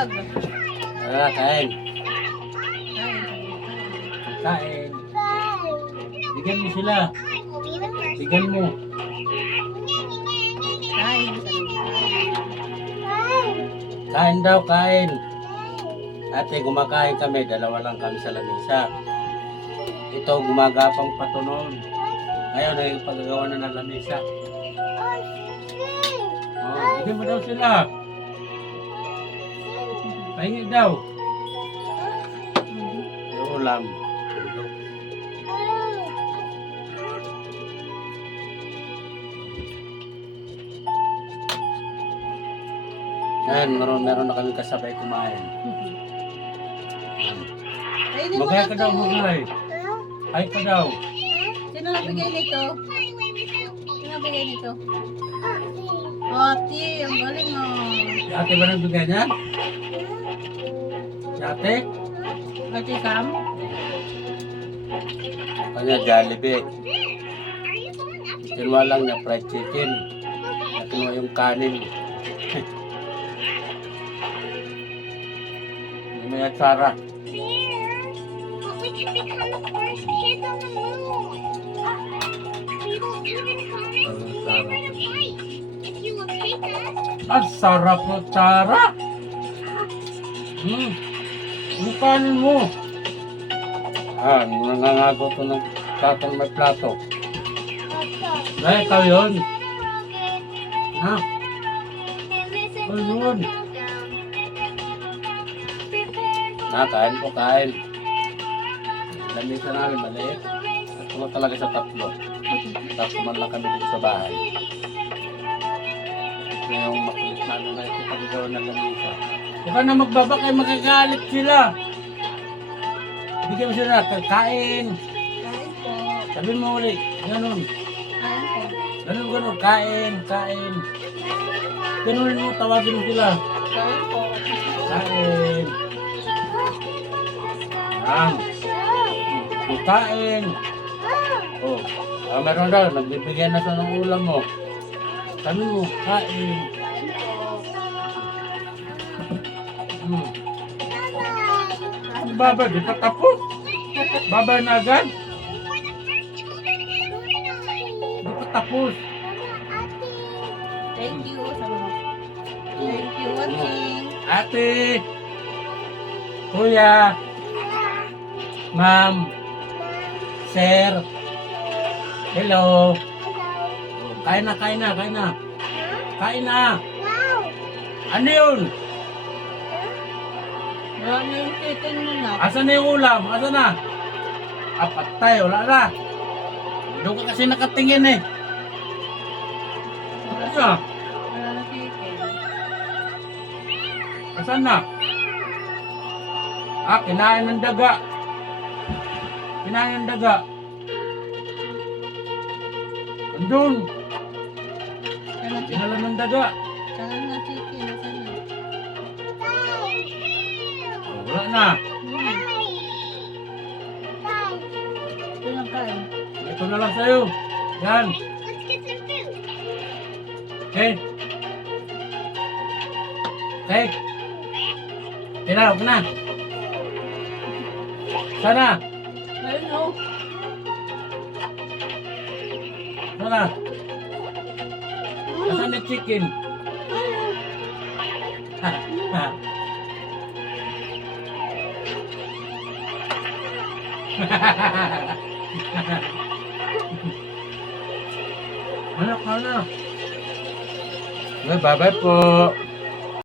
itlog. Kain. Kain. Kain. Bigyan mo sila. Bigyan mo. Kain. Kain daw, kain. Ate, kumakain kami. Dalawa lang kami sa lamisa. Ito, gumagapang patunon. Ngayon, ay paggagawa na ng lamisa. Oh, bigyan mo daw sila. Pahingi daw. Yung ulam. Yan, meron na kami kasabay kumain. Kainin mo Magaya na ka to. daw, magay. Ay ka daw. Sino nabigay nito? Sino nabigay nito? Ate, ang galing mo. Si ate ba nagbigay niya? Si ate? Ate Sam? Kanya Jollibee. Kinuha lang niya fried chicken. Kinuha yung kanin. May atsara. But we can become the first kids on the moon. We will even come in never to fight. If you will take us. Ang sarap ng atsara. Yung kanin mo. Nangangago ko ng tatang may plato. Dahil ikaw yun. Ha? Ayun. Kain po, kain. Lamisa namin maliit. At tulo talaga sa tatlo. Tapos man lang kami dito sa bahay. Ito yung makulit namin na ito pag-gawa ng lamisa. Huwag ka na magbabakay, magagalit sila. Bigyan mo sila, kain. Kain po. Sabi mo ulit, ganun. Kain po. Ganun, kain, kain. Ganun mo, tawagin mo sila. Kain po. Kain. Ang. Kain. Oh, meron daw, nagbibigay na sa ng ulam mo. Sabi mo, kain. Kain po. Baba, di pa tapos. Baba na agad. Di pa tapos. Thank you. Thank you watching. Ate, kuya, ma'am, sir, hello. Kain na, kain na, kain na. Kain na. Ano yun? Wala na yung chicken mo na. Asan na yung ulam? Asan na? Apat tayo, wala na. Doon ka kasi nakatingin eh. Ano na? Wala na chicken. Asan na? Kinain ng daga. Kinain ng daga. Andun. Dinala ng daga. Saan na chicken? Saan na? Wala na. Ito lang kain. Ito na lang sa'yo. Yan. Let's get some food. Okay. Okay. Tinawag na. Sana. Ayun o. Sana. Asan yung chicken? Ha, ha. Ano? Bye-bye po.